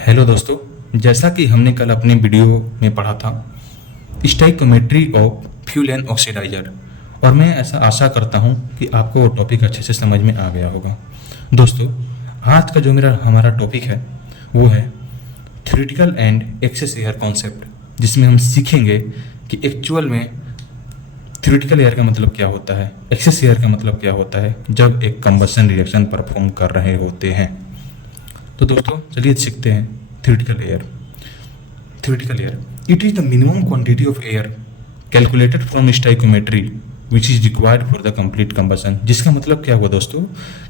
Hello दोस्तों, जैसा कि हमने कल अपने वीडियो में पढ़ा था stoichiometry of fuel and oxidiser, और मैं ऐसा आशा करता हूं कि आपको वो टॉपिक अच्छे से समझ में आ गया होगा। दोस्तों, आज का जो हमारा टॉपिक है वो है theoretical and excess air concept, जिसमें हम सीखेंगे कि एक्चुअल में थ्योरेटिकल एयर का मतलब क्या होता है, एक्सेस एयर का मतलब क्या होता है जब एक कंबशन रिएक्शन परफॉर्म कर रहे होते हैं। तो दोस्तों चलिए सीखते हैं theoretical air. Theoretical air, it is the minimum quantity of air calculated from stoichiometry which is required for the complete combustion. जिसका मतलब क्या हुआ दोस्तों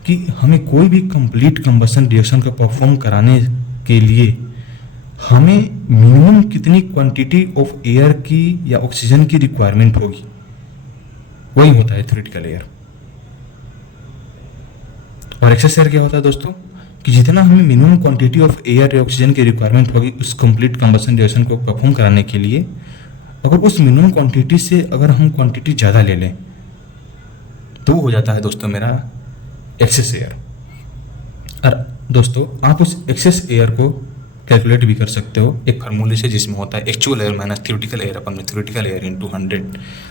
कि हमें कोई भी कंप्लीट कंबशन रिएक्शन को परफॉर्म कराने के लिए हमें मिनिमम कितनी क्वांटिटी ऑफ एयर की या ऑक्सीजन की रिक्वायरमेंट होगी, वही होता है थ्योरेटिकल एयर। और एक्सेस एयर क्या होता है दोस्तों कि जितना हमें मिनिमम क्वांटिटी ऑफ एयर या ऑक्सीजन की रिक्वायरमेंट होगी उस कंप्लीट कंबशन रिएक्शन को परफॉर्म कराने के लिए, अगर उस मिनिमम क्वांटिटी से अगर हम क्वांटिटी ज़्यादा ले लें तो हो जाता है दोस्तों मेरा एक्सेस एयर। और दोस्तों आप उस एक्सेस एयर को कैलकुलेट भी कर सकते हो एक फार्मूले से, जिसमें होता है actual air minus theoretical air अपन में थ्योरेटिकल एयर इंटू 100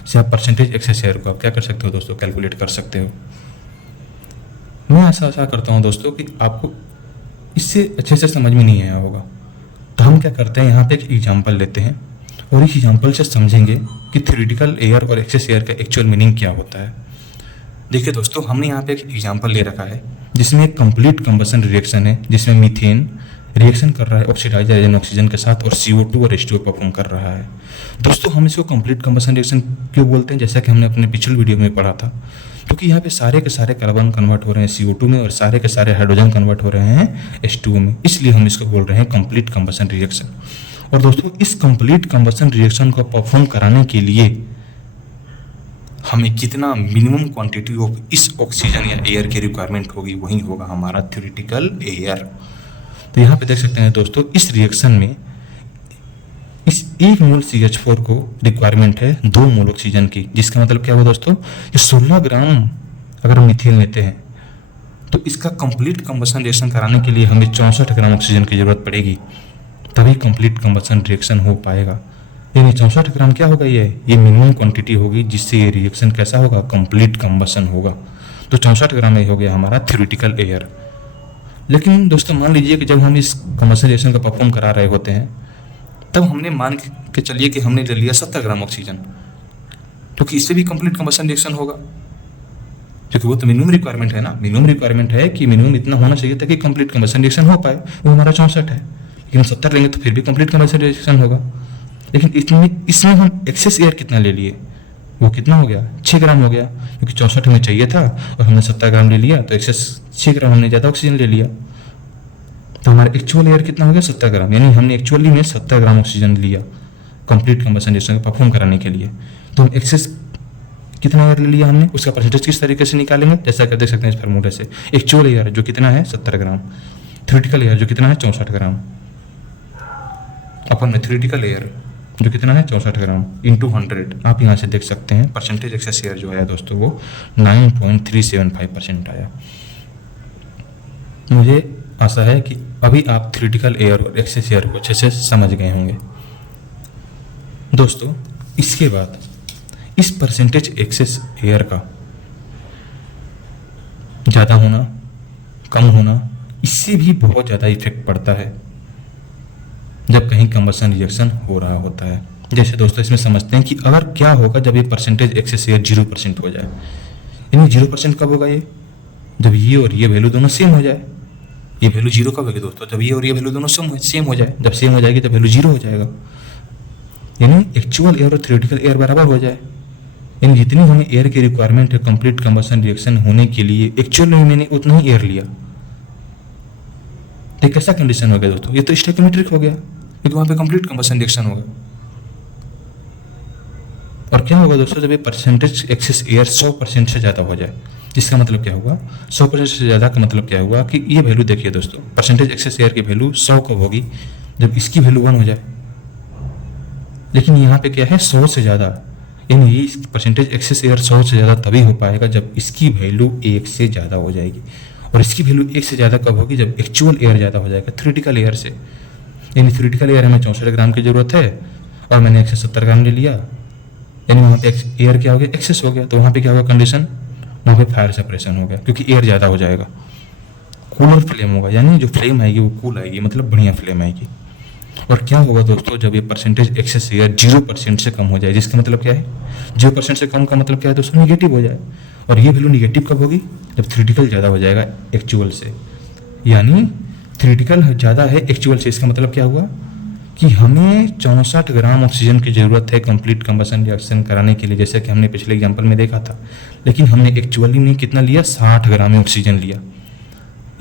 से आप परसेंटेज एक्सेस एयर को आप क्या कर सकते हो दोस्तों, कैलकुलेट कर सकते हो। मैं ऐसा आशा करता हूँ दोस्तों कि आपको इससे अच्छे से समझ में नहीं आया होगा। तो हम क्या करते हैं, यहाँ पे एक एग्जांपल लेते हैं और इस एग्जांपल से समझेंगे कि थ्योरेटिकल एयर और एक्सेस एयर का एक्चुअल मीनिंग क्या होता है। देखिए दोस्तों, हमने यहाँ पे एक एग्जांपल ले रखा है जिसमें एक कंप्लीट कंबशन रिएक्शन है, जिसमें मीथेन रिएक्शन कर रहा है ऑक्सीडाइजर एजेंट ऑक्सीजन के साथ और CO2 और H2O परफॉर्म कर रहा है। दोस्तों हम इसको कंप्लीट कंबशन रिएक्शन क्यों बोलते हैं, जैसा कि हमने अपने पिछले वीडियो में पढ़ा था, क्योंकि यहाँ पे सारे के सारे कार्बन कन्वर्ट हो रहे हैं CO2 में और सारे के सारे हाइड्रोजन कन्वर्ट हो रहे हैं H2O में, इसलिए हम इसको बोल रहे हैं कंप्लीट कंबशन रिएक्शन। और दोस्तों इस कंप्लीट कंबशन रिएक्शन को परफॉर्म कराने के लिए हमें कितना मिनिमम क्वांटिटी ऑफ इस ऑक्सीजन या एयर की रिक्वायरमेंट होगी, वही होगा हमारा थ्योरेटिकल एयर। तो यहाँ पे देख सकते हैं दोस्तों, इस रिएक्शन में इस 1 मोल CH4 को रिक्वायरमेंट है 2 मोल ऑक्सीजन की। जिसका मतलब क्या हुआ दोस्तों, ये 16 ग्राम अगर हम मीथेन लेते हैं तो इसका कंप्लीट कंबशन रिएक्शन कराने के लिए हमें 64 ग्राम ऑक्सीजन की जरूरत पड़ेगी, तभी कंप्लीट कंबशन रिएक्शन हो पाएगा। यानी 64 ग्राम क्या होगा, ये मिनिमम क्वांटिटी होगी जिससे ये रिएक्शन कैसा होगा, कंप्लीट कंबशन होगा। तो 64 ग्राम ये हो गया हमारा थ्योरेटिकल एयर। लेकिन दोस्तों मान लीजिए कि जब हम इस कंबशन रिएक्शन का परफॉर्म करा रहे होते हैं तब हमने मान के चलिए कि हमने ले लिया 70 ग्राम ऑक्सीजन, क्योंकि इससे भी कंप्लीट कंबशन रिएक्शन होगा, क्योंकि वो तो मिनिमम रिक्वायरमेंट है ना। मिनिमम रिक्वायरमेंट है कि मिनिमम इतना होना चाहिए ताकि कंप्लीट कंबशन रिएक्शन हो पाए, वो हमारा 64 है। लेकिन 70 लेंगे तो फिर भी कंप्लीट कंबशन रिएक्शन होगा। लेकिन इसमें हम एक्सेस एयर कितना ले लिए, वो कितना हो गया, 6 ग्राम हो गया, क्योंकि 64 हमें चाहिए था और हमने 70 ग्राम ले लिया, तो एक्सेस 6 ग्राम हमने ज़्यादा ऑक्सीजन ले लिया। तो हमारा एक्चुअल एयर कितना हो गया, 70 ग्राम। यानी हमने एक्चुअली में 70 ग्राम ऑक्सीजन लिया कंप्लीट कंबशन रिएक्शन को परफॉर्म कराने के लिए। तो हम एक्सेस कितना एयर ले लिया हमने, उसका परसेंटेज किस तरीके से निकालेंगे, जैसा कि देख सकते हैं इस फार्मूले से। एक्चुअल एयर जो कितना है 70 ग्राम, थ्योरेटिकल एयर जो कितना है 64 ग्राम, अपन में थ्योरेटिकल एयर जो कितना है 64 ग्राम इंटू 100, आप यहाँ से देख सकते हैं परसेंटेज एक्सेस एयर जो आया दोस्तों वो 9.375% आया। मुझे आशा है कि अभी आप थ्योरेटिकल एयर और एक्सेस एयर को अच्छे से समझ गए होंगे। दोस्तों इसके बाद इस परसेंटेज एक्सेस एयर का ज़्यादा होना कम होना, इससे भी बहुत ज़्यादा इफेक्ट पड़ता है जब कहीं कंबशन रिएक्शन हो रहा होता है। जैसे दोस्तों इसमें समझते हैं कि अगर क्या होगा जब ये परसेंटेज एक्सेस एयर 0% हो जाए। यानी 0% कब होगा, ये जब ये और ये वैल्यू दोनों सेम हो जाए। ये वैल्यू 0 कब होगी दोस्तों, जब ये और ये वैल्यू दोनों सेम हो जाए। जब सेम हो जाएगी तब वैल्यू 0 हो जाएगा, यानी एक्चुअल एयर और थ्योरेटिकल एयर बराबर हो जाए। यानी जितनी हमें एयर की रिक्वायरमेंट है कंप्लीट कंबशन रिएक्शन होने के लिए, एक्चुअल में मैंने उतना ही एयर लिया। तो कैसा कंडीशन हो गया दोस्तों, ये तो स्टोइकोमेट्रिक हो गया, क्योंकि वहाँ पे कंप्लीट कंबशन रिएक्शन होगा। और क्या होगा दोस्तों, जब ये परसेंटेज एक्सेस एयर 100% से ज़्यादा हो जाए, जिसका मतलब क्या होगा, 100% से ज़्यादा का मतलब क्या हुआ कि ये वैल्यू देखिए दोस्तों, परसेंटेज एक्सेस एयर की वैल्यू 100 कब होगी, जब इसकी वैल्यू 1 हो जाए। लेकिन यहाँ पे क्या है 100 से ज़्यादा, यानी ये परसेंटेज एक्सेस एयर 100 से ज़्यादा तभी हो पाएगा जब इसकी वैल्यू 1 से ज़्यादा हो जाएगी। और इसकी वैल्यू 1 से ज़्यादा कब होगी, जब एक्चुअल एयर ज़्यादा हो जाएगा थ्योरेटिकल एयर से। यानी थ्योरेटिकल एयर हमें 64 ग्राम की ज़रूरत है और मैंने 170 ग्राम ले लिया, यानी वहाँ पे एयर क्या हो गया, एक्सेस हो गया। तो वहाँ पे क्या होगा कंडीशन, वहाँ पे फायर सेपरेशन हो गया क्योंकि एयर ज़्यादा हो जाएगा, कूलर फ्लेम होगा, यानी जो फ्लेम आएगी वो कूल आएगी, मतलब बढ़िया फ्लेम आएगी। और क्या होगा दोस्तों, जब ये परसेंटेज एक्सेस एयर 0% से कम हो जाए, जिसका मतलब क्या है 0% से कम का मतलब क्या है दोस्तों, निगेटिव हो जाए। और ये वैल्यू निगेटिव कब होगी, जब थ्योरेटिकल ज़्यादा हो जाएगा एक्चुअल से, यानी थ्योरेटिकल ज़्यादा है एक्चुअल से। इसका मतलब क्या हुआ कि हमें 64 ग्राम ऑक्सीजन की ज़रूरत है कंप्लीट कंबशन रिएक्शन कराने के लिए, जैसे कि हमने पिछले एग्जाम्पल में देखा था, लेकिन हमने एक्चुअली में कितना लिया, 60 ग्राम ऑक्सीजन लिया,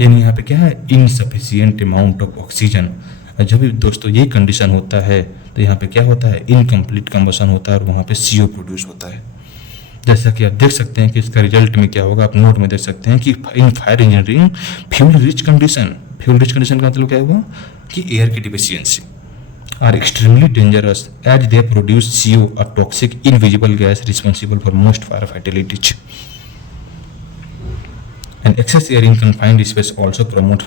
यानी यहाँ पे क्या है इनसफिशियंट अमाउंट ऑफ ऑक्सीजन। जब भी दोस्तों ये कंडीशन होता है तो यहाँ पे क्या होता है, इनकम्प्लीट कंबशन होता है और वहाँ पे CO प्रोड्यूस होता है। जैसा कि आप देख सकते हैं कि इसका रिजल्ट में क्या होगा, आप नोट में देख सकते हैं कि in fire engineering fuel rich condition का मतलब क्या होगा कि एयर की deficiency are extremely dangerous as they produce CO, a toxic invisible gas responsible for most fire fatalities. And excess air in confined space also promote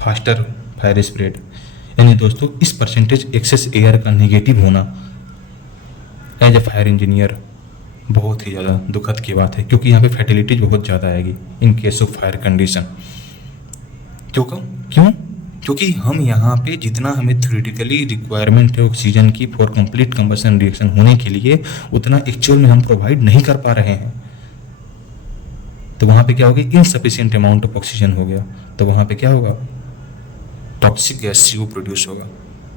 faster fire spread. यानी दोस्तों इस percentage excess air का negative होना as a fire engineer बहुत ही ज़्यादा दुखद की बात है, क्योंकि यहाँ पे फैटिलिटीज बहुत ज़्यादा आएगी in case of fire condition. क्यों? क्योंकि हम यहाँ पे जितना हमें थ्योरेटिकली रिक्वायरमेंट है ऑक्सीजन की फॉर कंप्लीट कंबशन रिएक्शन होने के लिए, उतना एक्चुअल में हम प्रोवाइड नहीं कर पा रहे हैं। तो वहाँ पे क्या होगा, इनसफिशिएंट अमाउंट ऑफ ऑक्सीजन हो गया, तो वहाँ पे क्या होगा, टॉक्सिक गैस CO प्रोड्यूस होगा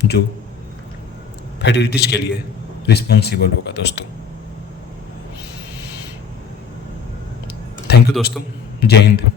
जो फैटिलिटीज के लिए रिस्पॉन्सिबल होगा दोस्तों। थैंक यू दोस्तों, जय हिंद।